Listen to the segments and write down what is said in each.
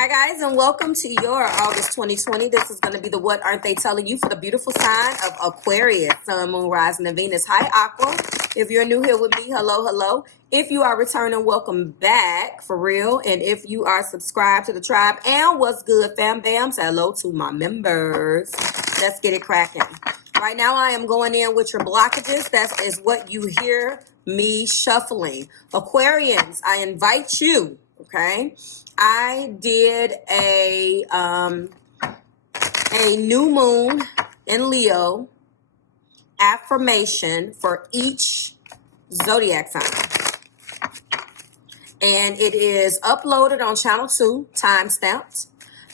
Hi guys, and welcome to your August 2020. This is going to be the What Aren't They Telling You for the beautiful sign of Aquarius, Sun, Moon, Rising, and Venus. Hi Aqua. If you're new here with me, hello, hello. If you are returning, welcome back for real. And if you are subscribed to the tribe, and what's good, fam bam, say hello to my members. Let's get it cracking. Right now I am going in with your blockages. That is what you hear me shuffling. Aquarians, I invite you, okay? I did a new moon in Leo affirmation for each zodiac sign. And it is uploaded on channel 2, time-stamped.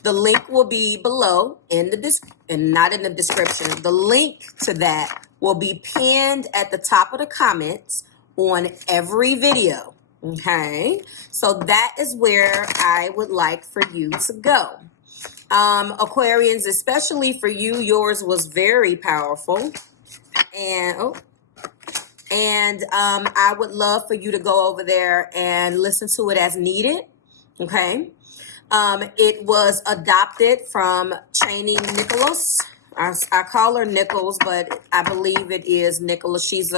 The link will be below in the not in the description. The link to that will be pinned at the top of the comments on every video. Okay, so that is where I would like for you to go. Aquarians, especially for you, yours was very powerful. And I would love for you to go over there and listen to it as needed. Okay. It was adopted from Cheney Nicholas. I call her Nichols, but I believe it is Nicholas. She's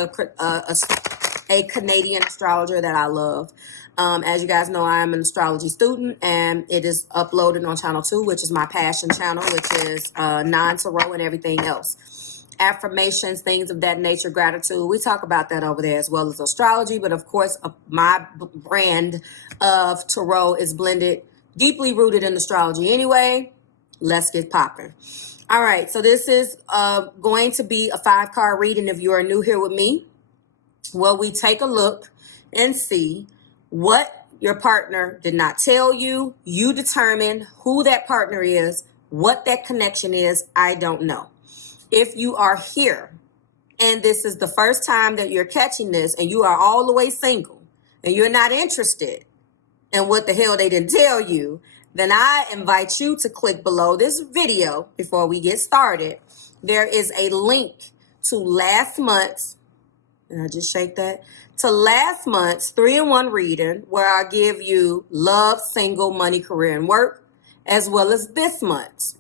a Canadian astrologer that I love. As you guys know, I am an astrology student, and it is uploaded on channel 2, which is my passion channel, which is non-tarot and everything else. Affirmations, things of that nature, gratitude. We talk about that over there as well as astrology. But of course, my brand of tarot is blended, deeply rooted in astrology. Anyway, let's get popping. All right, so this is going to be a 5-card reading if you are new here with me. Well, we take a look and see what your partner did not tell you. You determine who that partner is, what that connection is. I don't know. If you are here and this is the first time that you're catching this and you are all the way single and you're not interested in what the hell they didn't tell you, then I invite you to click below this video before we get started. There is a link to last month's, and I just shake that, to last month's 3-in-1 reading where I give you love, single, money, career, and work, as well as this month's.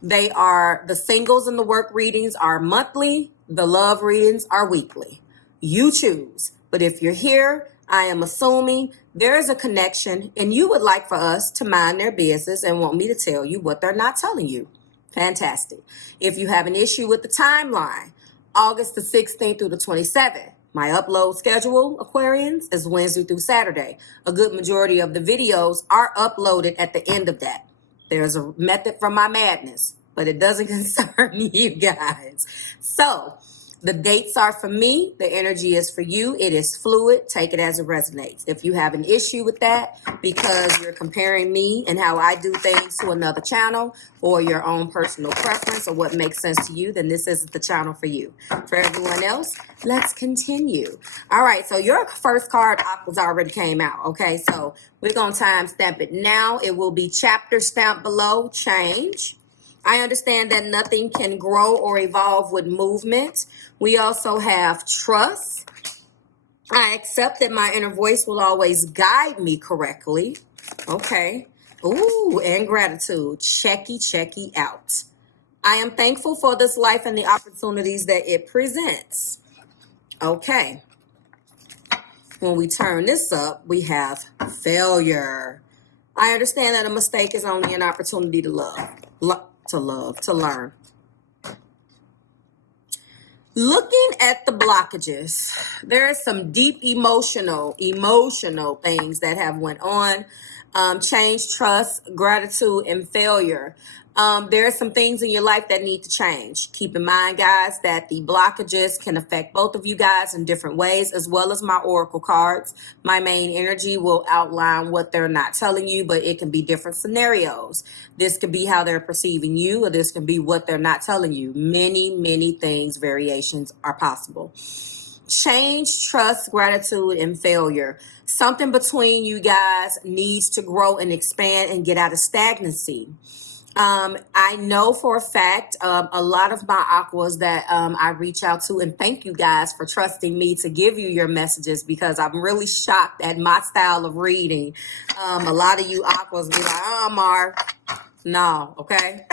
They are, the singles and the work readings are monthly. The love readings are weekly. You choose. But if you're here, I am assuming there is a connection and you would like for us to mind their business and want me to tell you what they're not telling you. Fantastic. If you have an issue with the timeline, August the 16th through the 27th. My upload schedule, Aquarians, is Wednesday through Saturday. A good majority of the videos are uploaded at the end of that. There's a method from my madness, but it doesn't concern you guys. So the dates are for me. The energy is for you. It is fluid. Take it as it resonates. If you have an issue with that because you're comparing me and how I do things to another channel or your own personal preference or what makes sense to you, then this isn't the channel for you. For everyone else, let's continue. All right, so your first card Aqua's already came out. Okay, so we're going to time stamp it now. It will be chapter stamped below, change. I understand that nothing can grow or evolve with movement. We also have trust. I accept that my inner voice will always guide me correctly. Okay. Ooh, and gratitude. Checky out. I am thankful for this life and the opportunities that it presents. Okay. When we turn this up, we have failure. I understand that a mistake is only an opportunity to learn. Looking at the blockages, there are some deep emotional things that have went on. Change, trust, gratitude, and failure. There are some things in your life that need to change. Keep in mind, guys, that the blockages can affect both of you guys in different ways, as well as my oracle cards. My main energy will outline what they're not telling you, but it can be different scenarios. This could be how they're perceiving you, or this can be what they're not telling you. Many things, variations are possible. Change, trust, gratitude, and failure. Something between you guys needs to grow and expand and get out of stagnancy. I know for a fact a lot of my aquas that I reach out to, and thank you guys for trusting me to give you your messages, because I'm really shocked at my style of reading. A lot of you aquas be like, oh, Marv, no, okay.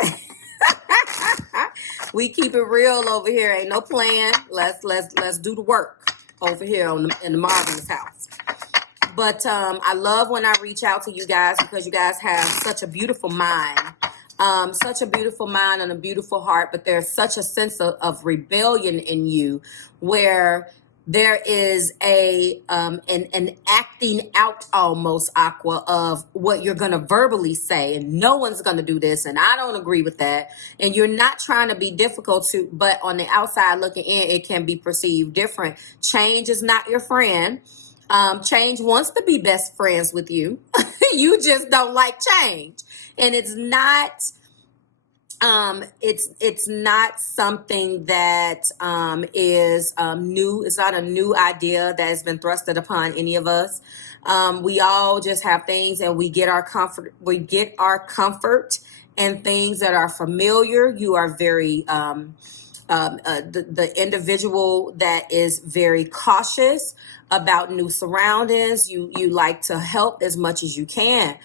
We keep it real over here. Ain't no plan. Let's do the work over here in the Marvelous house. But I love when I reach out to you guys, because you guys have such a beautiful mind. Such a beautiful mind and a beautiful heart, but there's such a sense of rebellion in you, where there is an acting out almost, Aqua, of what you're going to verbally say, and no one's going to do this, and I don't agree with that. And you're not trying to be difficult but on the outside looking in, it can be perceived different. Change is not your friend. Change wants to be best friends with you. You just don't like change. And it's not something that is new. It's not a new idea that has been thrusted upon any of us. We all just have things, and we get our comfort. We get our comfort in things that are familiar. You are very the individual that is very cautious about new surroundings. You like to help as much as you can.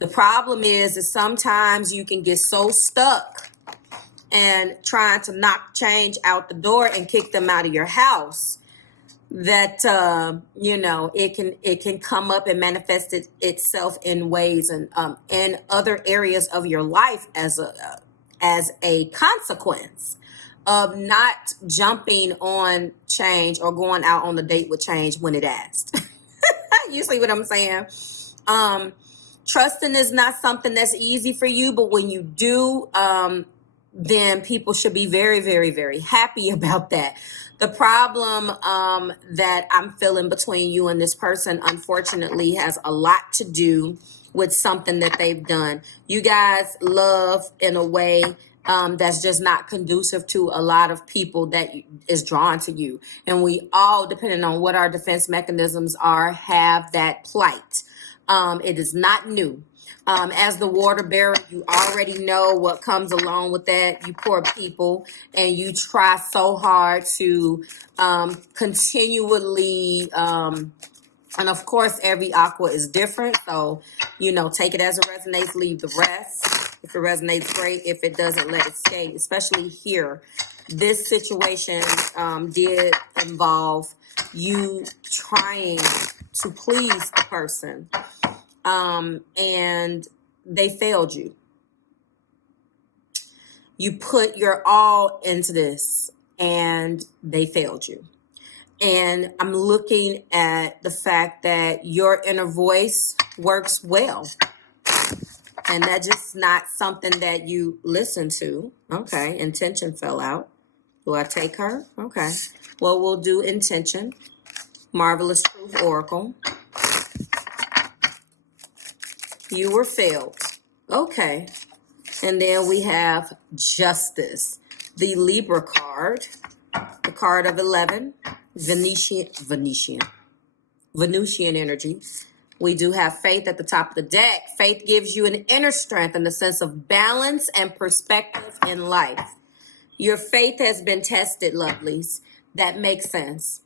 The problem is that sometimes you can get so stuck and trying to knock change out the door and kick them out of your house that it can come up and manifest itself in ways and in other areas of your life as a consequence of not jumping on change or going out on the date with change when it asked. You see what I'm saying? Trusting is not something that's easy for you, but when you do, then people should be very, very, very happy about that. The problem that I'm feeling between you and this person, unfortunately, has a lot to do with something that they've done. You guys love in a way that's just not conducive to a lot of people that is drawn to you. And we all, depending on what our defense mechanisms are, have that plight. It is not new. As the water bearer, you already know what comes along with that. You poor people, and you try so hard to continually, and of course, every aqua is different. So, take it as it resonates, leave the rest. If it resonates, great. If it doesn't, let it skate. Especially here, this situation did involve you trying to please the person. And they failed you. You put your all into this, and they failed you. And I'm looking at the fact that your inner voice works well. And that's just not something that you listen to. Okay, intention fell out. Do I take her? Okay. Well, we'll do intention. Marvelous Truth Oracle. You were failed. Okay. And then we have Justice. The Libra card. The card of 11. Venusian energy. We do have Faith at the top of the deck. Faith gives you an inner strength and a sense of balance and perspective in life. Your faith has been tested, lovelies. That makes sense.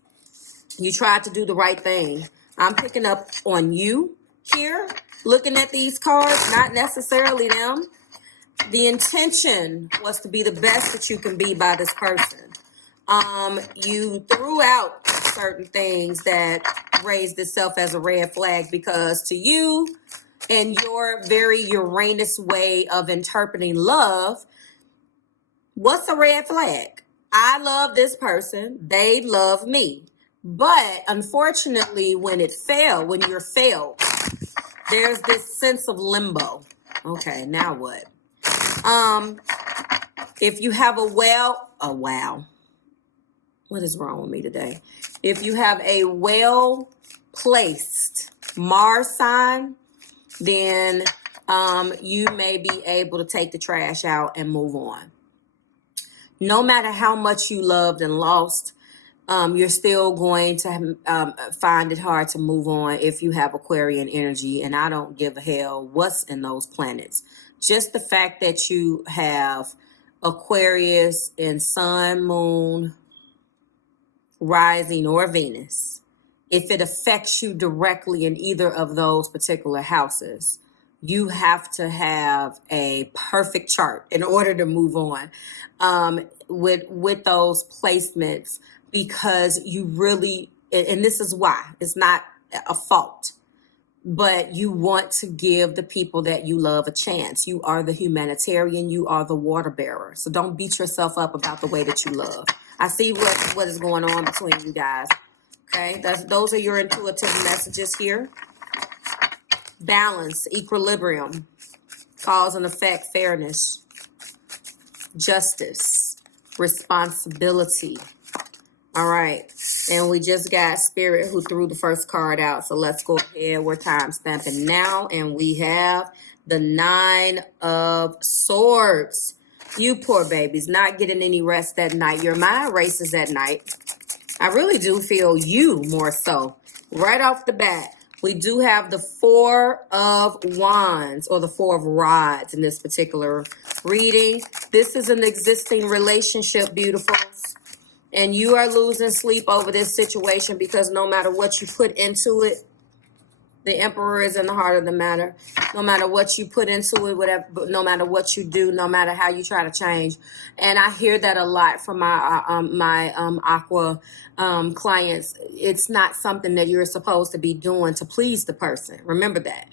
You tried to do the right thing. I'm picking up on you here, looking at these cards, not necessarily them. The intention was to be the best that you can be by this person. You threw out certain things that raised itself as a red flag, because to you and your very Uranus way of interpreting love, what's a red flag? I love this person. They love me. But unfortunately, when you're failed, there's this sense of limbo. Okay, now what? If you have wow. What is wrong with me today? If you have a well-placed Mars sign, then you may be able to take the trash out and move on. No matter how much you loved and lost, you're still going to find it hard to move on if you have Aquarian energy, and I don't give a hell what's in those planets. just the fact that you have Aquarius in Sun, Moon, Rising, or Venus, if it affects you directly in either of those particular houses, you have to have a perfect chart in order to move on with those placements, because you really, and this is why, it's not a fault, but you want to give the people that you love a chance. You are the humanitarian. You are the water bearer. So don't beat yourself up about the way that you love. I see what is going on between you guys. Okay, those are your intuitive messages here. Balance, equilibrium, cause and effect, fairness, justice, responsibility. All right, and we just got Spirit who threw the first card out. So let's go ahead. We're time stamping now, and we have the 9 of Swords. You poor babies, not getting any rest at night. Your mind races at night. I really do feel you more so. Right off the bat, we do have the 4 of Wands, or the 4 of Rods in this particular reading. This is an existing relationship, beautifuls. And you are losing sleep over this situation because no matter what you put into it, the Emperor is in the heart of the matter. No matter what you put into it, whatever, no matter what you do, no matter how you try to change. And I hear that a lot from my Aqua clients. It's not something that you're supposed to be doing to please the person. Remember that.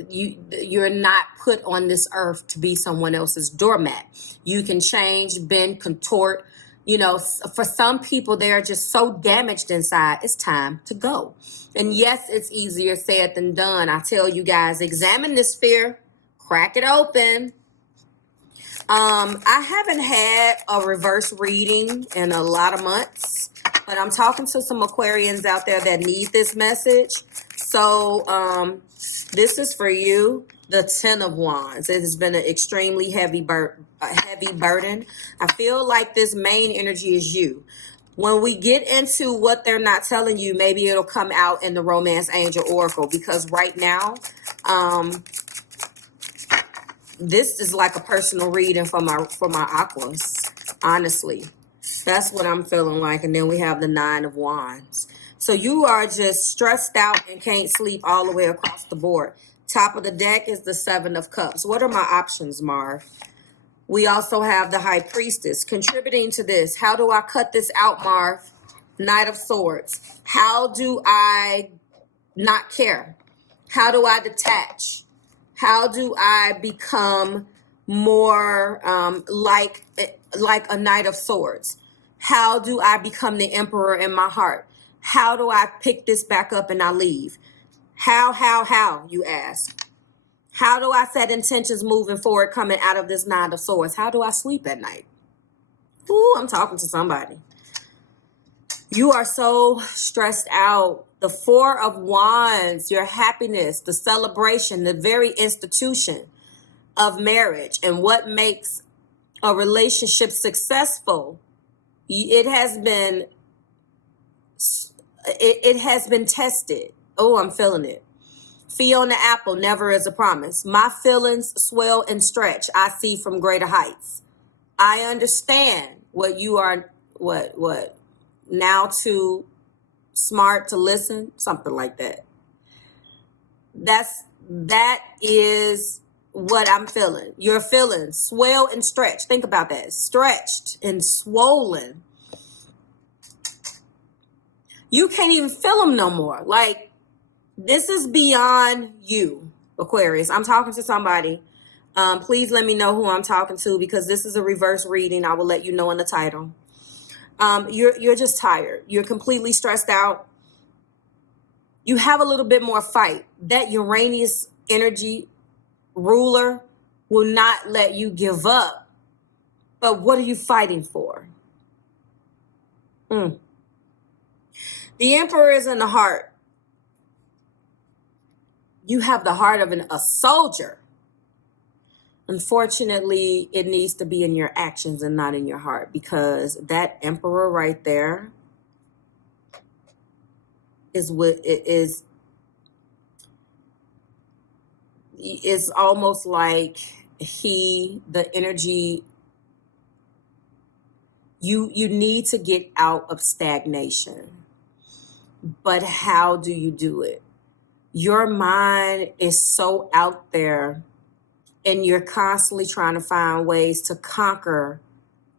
You're not put on this earth to be someone else's doormat. You can change, bend, contort. You know, for some people, they're just so damaged inside, it's time to go. And yes, it's easier said than done. I tell you guys, examine this fear, crack it open. I haven't had a reverse reading in a lot of months, but I'm talking to some Aquarians out there that need this message. So this is for you. The 10 of Wands. It has been an extremely heavy burden. I feel like this main energy is you. When we get into what they're not telling you, maybe it'll come out in the Romance Angel Oracle, because right now, this is like a personal reading for my Aquas. Honestly, that's what I'm feeling like. And then we have the 9 of Wands. So you are just stressed out and can't sleep all the way across the board. Top of the deck is the 7 of Cups. What are my options, Marv? We also have the High Priestess contributing to this. How do I cut this out, Marv? Knight of Swords. How do I not care? How do I detach? How do I become more like a Knight of Swords? How do I become the Emperor in my heart? How do I pick this back up and I leave? How, you ask. How do I set intentions moving forward coming out of this 9 of Swords? How do I sleep at night? Ooh, I'm talking to somebody. You are so stressed out. The 4 of Wands, your happiness, the celebration, the very institution of marriage and what makes a relationship successful. It has been tested. Oh, I'm feeling it. Fiona Apple, never is a promise. My feelings swell and stretch. I see from greater heights. I understand what you are, what, now too smart to listen, something like that. That is what I'm feeling. Your feelings swell and stretch. Think about that. Stretched and swollen. You can't even feel them no more. Like, this is beyond you, Aquarius. I'm talking to somebody. Please let me know who I'm talking to, because this is a reverse reading. I will let you know in the title. You're just tired. You're completely stressed out. You have a little bit more fight. That Uranus energy ruler will not let you give up. But what are you fighting for? The Emperor is in the heart. You have the heart of a soldier. Unfortunately, it needs to be in your actions and not in your heart, because that Emperor right there is what it is. it's almost like the energy, you need to get out of stagnation. But how do you do it? Your mind is so out there, and you're constantly trying to find ways to conquer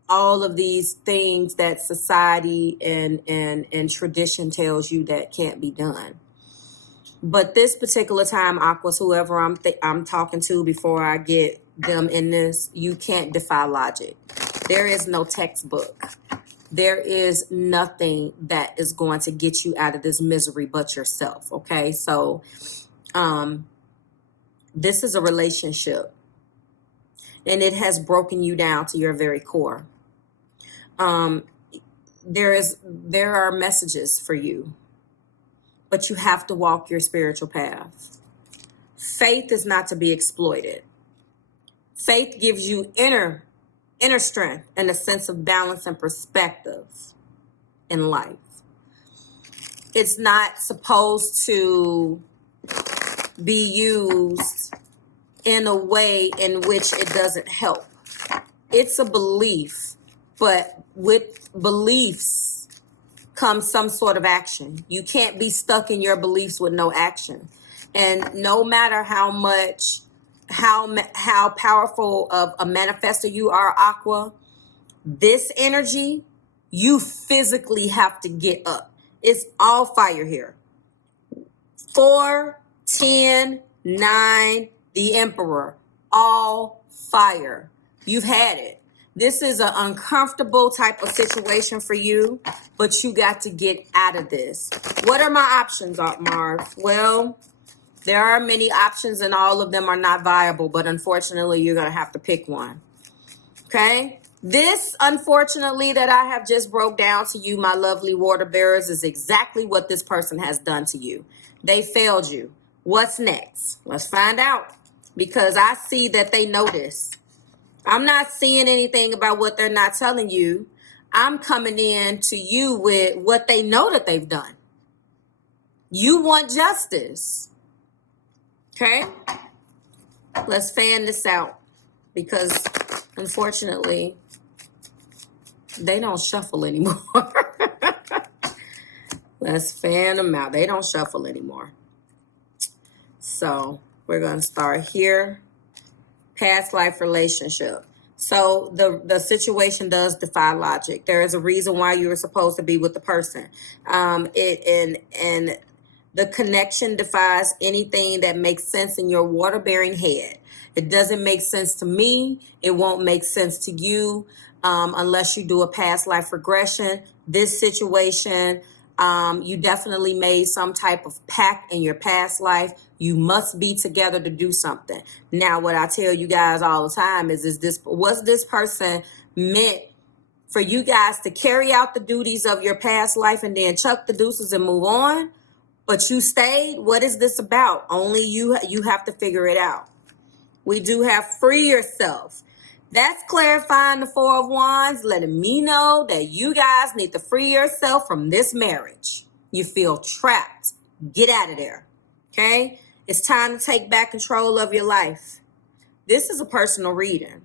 all of these things that society and tradition tells you that can't be done. But this particular time, Aquas, whoever I'm talking to before I get them in this, you can't defy logic. There is no textbook. There is nothing that is going to get you out of this misery but yourself, okay? So this is a relationship, and it has broken you down to your very core. There are messages for you, but you have to walk your spiritual path. Faith is not to be exploited. Faith gives you inner strength and a sense of balance and perspective in life. It's not supposed to be used in a way in which it doesn't help. It's a belief, but with beliefs comes some sort of action. You can't be stuck in your beliefs with no action. And no matter how powerful of a manifestor you are, Aqua, this energy, you physically have to get up. It's all fire here. 4, 10, 9, the Emperor, all fire. You've had it. This is an uncomfortable type of situation for you, but you got to get out of this. What are my options, Marve? Well, there are many options, and all of them are not viable, but unfortunately, you're going to have to pick one. Okay? This, unfortunately, that I have just broke down to you, my lovely water bearers, is exactly what this person has done to you. They failed you. What's next? Let's find out, because I see that they know this. I'm not seeing anything about what they're not telling you. I'm coming in to you with what they know that they've done. You want justice. Okay? Let's fan this out, because unfortunately, they don't shuffle anymore. Let's fan them out. They don't shuffle anymore. So we're going to start here. Past life relationship. So the situation does defy logic. There is a reason why you were supposed to be with the person. And the connection defies anything that makes sense in your water-bearing head. It doesn't make sense to me. It won't make sense to you unless you do a past life regression. This situation, you definitely made some type of pact in your past life. You must be together to do something. Now, what I tell you guys all the time was this person meant for you guys to carry out the duties of your past life and then chuck the deuces and move on? But you stayed? What is this about? Only you have to figure it out. We do have free yourself. That's clarifying the 4 of Wands, letting me know that you guys need to free yourself from this marriage. You feel trapped. Get out of there. Okay? It's time to take back control of your life. This is a personal reading.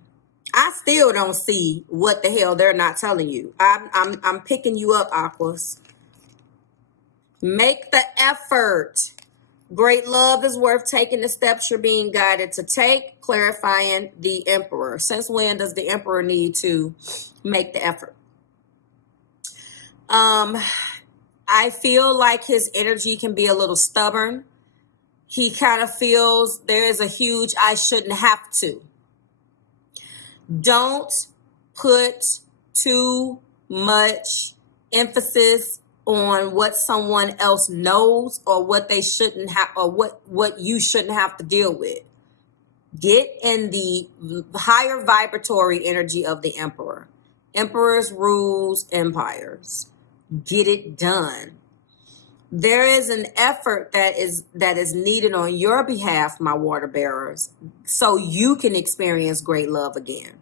I still don't see what the hell they're not telling you. I'm picking you up, Aquas. Make the effort. Great love is worth taking the steps you're being guided to take. Clarifying the Emperor. Since when does the Emperor need to make the effort? I feel like his energy can be a little stubborn. He kind of feels there is a huge I shouldn't have to. Don't put too much emphasis on what someone else knows or what they shouldn't have, or what you shouldn't have to deal with. Get in the higher vibratory energy of the Emperor. Emperors rules empires. Get it done. There is an effort that is needed on your behalf, my water bearers, so you can experience great love again.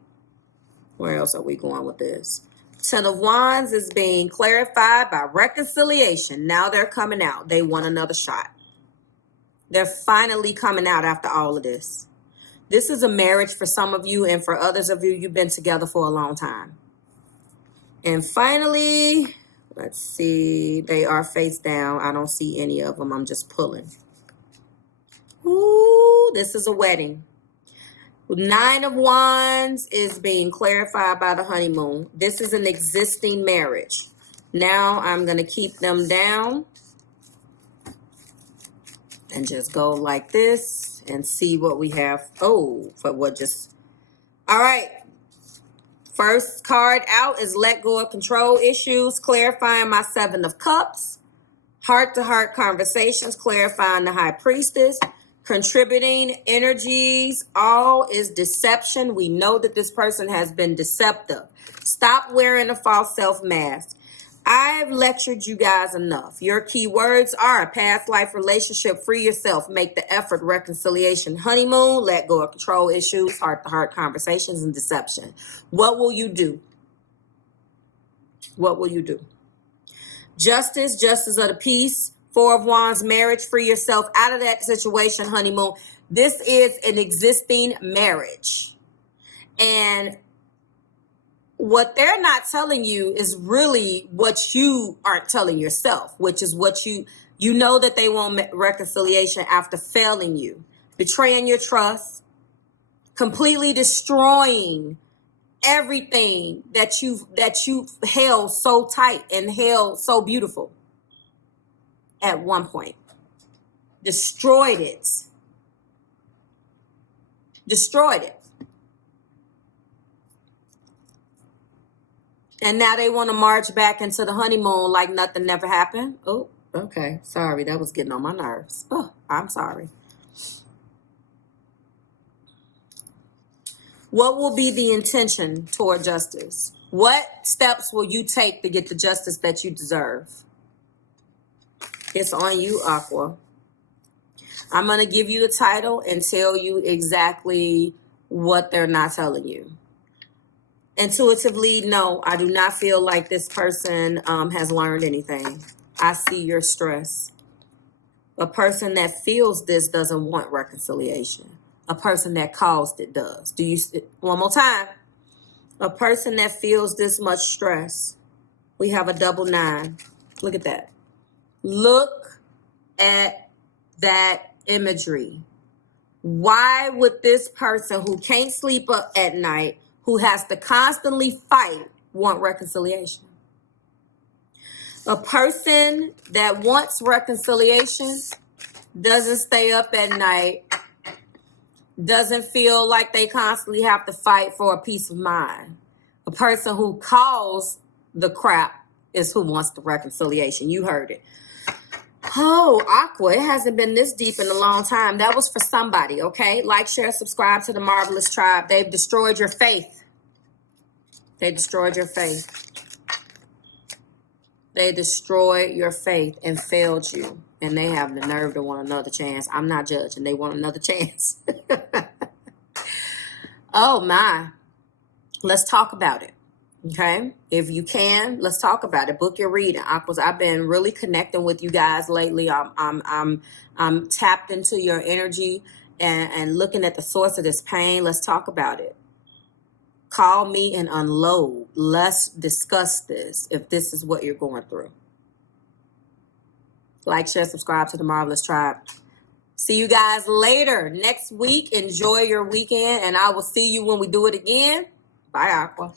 Where else are we going with this? 10 of Wands is being clarified by reconciliation. Now they're coming out. They want another shot. They're finally coming out after all of this. This is a marriage for some of you, and for others of you, you've been together for a long time. And finally, let's see, they are face down. I don't see any of them. I'm just pulling. Ooh, this is a wedding. 9 of Wands is being clarified by the honeymoon. This is an existing marriage. Now I'm going to keep them down and just go like this and see what we have. Oh, for what just... All right. First card out is let go of control issues, clarifying my 7 of Cups. Heart-to-heart conversations, clarifying the High Priestess. Contributing energies, all is deception. We know that this person has been deceptive. Stop wearing a false self mask. I've lectured you guys enough. Your key words are past life relationship, free yourself, make the effort, reconciliation, honeymoon, let go of control issues, heart-to-heart conversations, and deception. What will you do? What will you do? Justice, justice of the peace. 4 of Wands, marriage, free yourself out of that situation, honeymoon. This is an existing marriage. And what they're not telling you is really what you aren't telling yourself, which is what you know that they want reconciliation after failing you, betraying your trust, completely destroying everything that you've held so tight and held so beautiful at one point. Destroyed it. Destroyed it. And now they want to march back into the honeymoon like nothing never happened. Oh, okay. Sorry, that was getting on my nerves. Oh, I'm sorry. What will be the intention toward justice? What steps will you take to get the justice that you deserve? It's on you, Aqua. I'm going to give you the title and tell you exactly what they're not telling you. Intuitively, no, I do not feel like this person has learned anything. I see your stress. A person that feels this doesn't want reconciliation. A person that caused it does. Do you? One more time. A person that feels this much stress. We have a double 9. Look at that. Look at that imagery. Why would this person who can't sleep up at night, who has to constantly fight, want reconciliation? A person that wants reconciliation doesn't stay up at night, doesn't feel like they constantly have to fight for a peace of mind. A person who caused the crap is who wants the reconciliation. You heard it. Oh, Aqua, it hasn't been this deep in a long time. That was for somebody, okay? Like, share, subscribe to the Marvelous Tribe. They've destroyed your faith. They destroyed your faith. They destroyed your faith and failed you. And they have the nerve to want another chance. I'm not judging. They want another chance. Oh, my. Let's talk about it. Okay, if you can, let's talk about it. Book your reading, Aquas. I've been really connecting with you guys lately. I'm tapped into your energy and looking at the source of this pain. Let's talk about it. Call me and unload. Let's discuss this if this is what you're going through. Like, share, subscribe to the Marvelous Tribe. See you guys later next week. Enjoy your weekend, and I will see you when we do it again. Bye, Aqua.